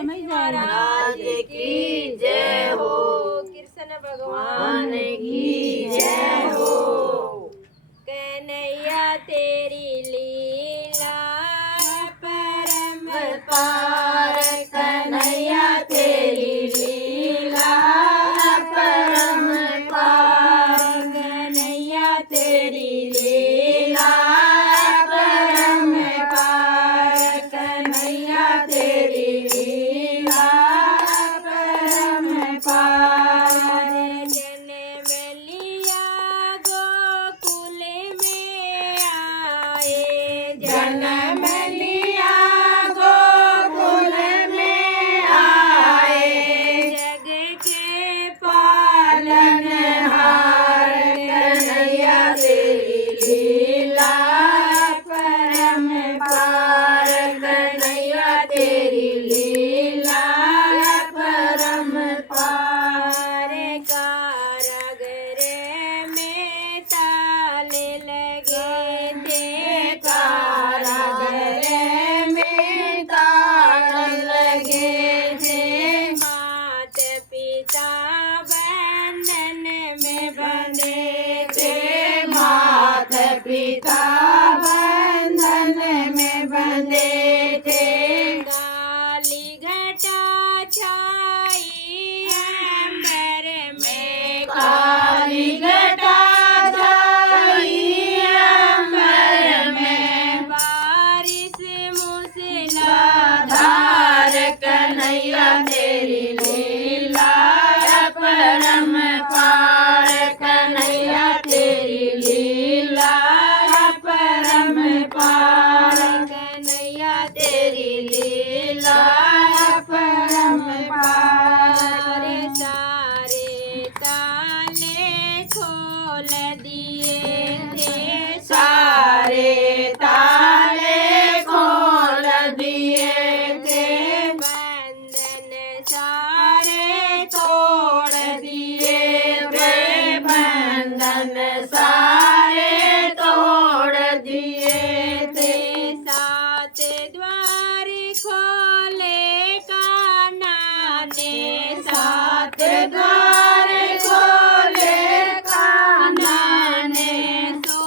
महाराज की जय हो। कृष्ण भगवान की जय हो। कन्हैया तेरी लीला परम पार, कन्हैया तेरी लीला परम पार, कन्हैया तेरी लीला परम पार, कन्हैया तेरी लीला परम पार। जन्म लिया गोकुल में आए, जन्म लिया गोकुल में आए, जग के पालनहार, कन्हैया तेरी लीला परम पार, कन्हैया तेरी लीला परम पार। कारागृह में ताले लगे थे, कारागृह में ताले लगे थे, मात पिता बंधन में बंधे थे, मात पिता बंधन में बंधे थे। काली घटा छाई अंबर में, काली घटा छाई अंबर में, बारिश मूसलाधार, कन्हैया तेरी लीला परम पार, कन्हैया तेरी लीला परम पार, कन्हैया तेरी लीला परम पार। सारे ताले खोल दिए थे, सारे ताले खोल दिए थे, बंधन सारे तोड़ दिए थे, बंधन सारे तोड़ दिए थे। सात द्वार खोले कान्हा ने, सात द्वार खोले कान्हा ने, सो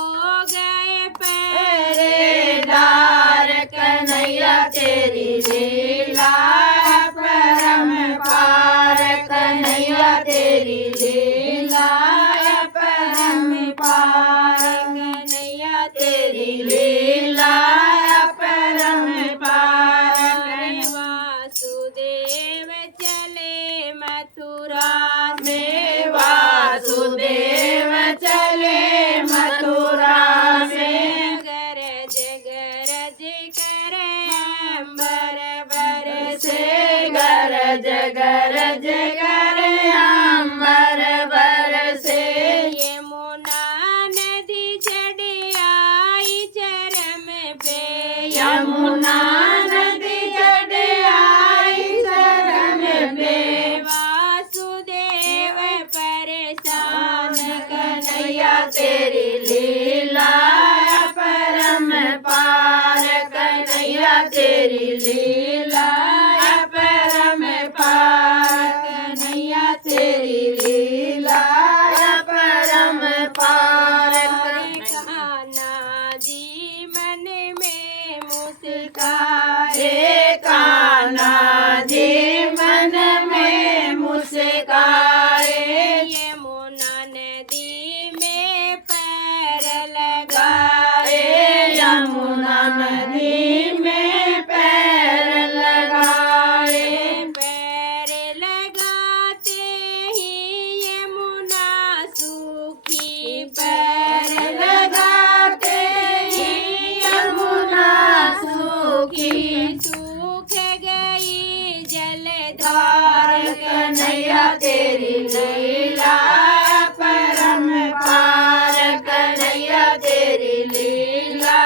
गए पहरेदार, कन्हैया तेरी लीला परम पार, कन्हैया तेरी लीला परम पार, कन्हैया तेरी लीला परम पार। वासुदेव चले मथुरा में, वासुदेव चले मथुरा में, गरज गरज करे अंबर बरसे, गरज गरज करे अंबर बरसे, यमुना नदी चढ़ आई चरम पे, यमुना नदी चढ़ आई चरम पे, वासुदेव परेशान, कन्हैया तेरी लीला परम पार, कन्हैया तेरी लीला परम पार, कन्हैया तेरी लीला परम पार। कान्हा जी मन में मुस्काए, कान्हा जी मन में मुस्काए, यमुना नदी में पैर लगाए, यमुना नदी में पैर लगाए, पैर लगाते ही यमुना सूखी, पैर लगाते ही यमुना सूखी, सूख गई जलधार, कन्हैया तेरी लीला परम पार, कन्हैया तेरी लीला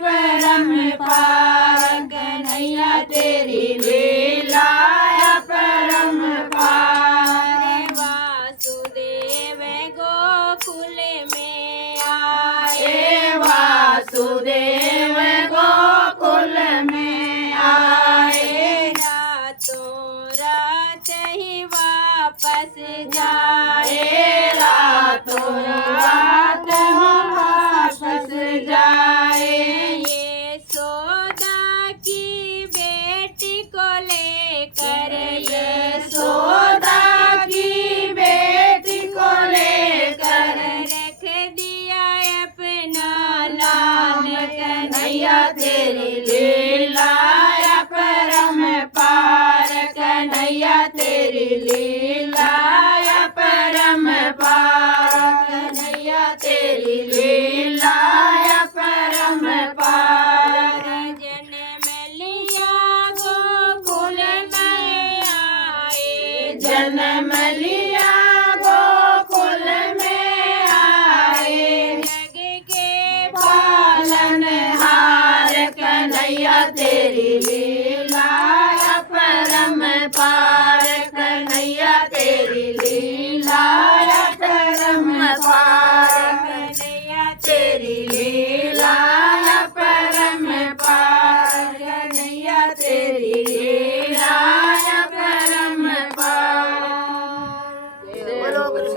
परम पार, कन्हैया तेरी लीला परम पार। वासुदेव गोकुल में आए, वासुदेव गोकुल में आए, रात बस जाए, रातों रात हम वापस जाए। यशोदा की बेटी को लेकर, यशोदा की बेटी को लेकर रख दिया अपना लाल कन्हैया तेरी लीला परम पार, कन्हैया तेरी लीला परम पार, कन्हैया तेरी लीला परम पार। जन्म लिया गोकुल में आए, जन्म लिया गोकुल में आए, जग के पालनहार कन्हैया तेरी लीला परम पार।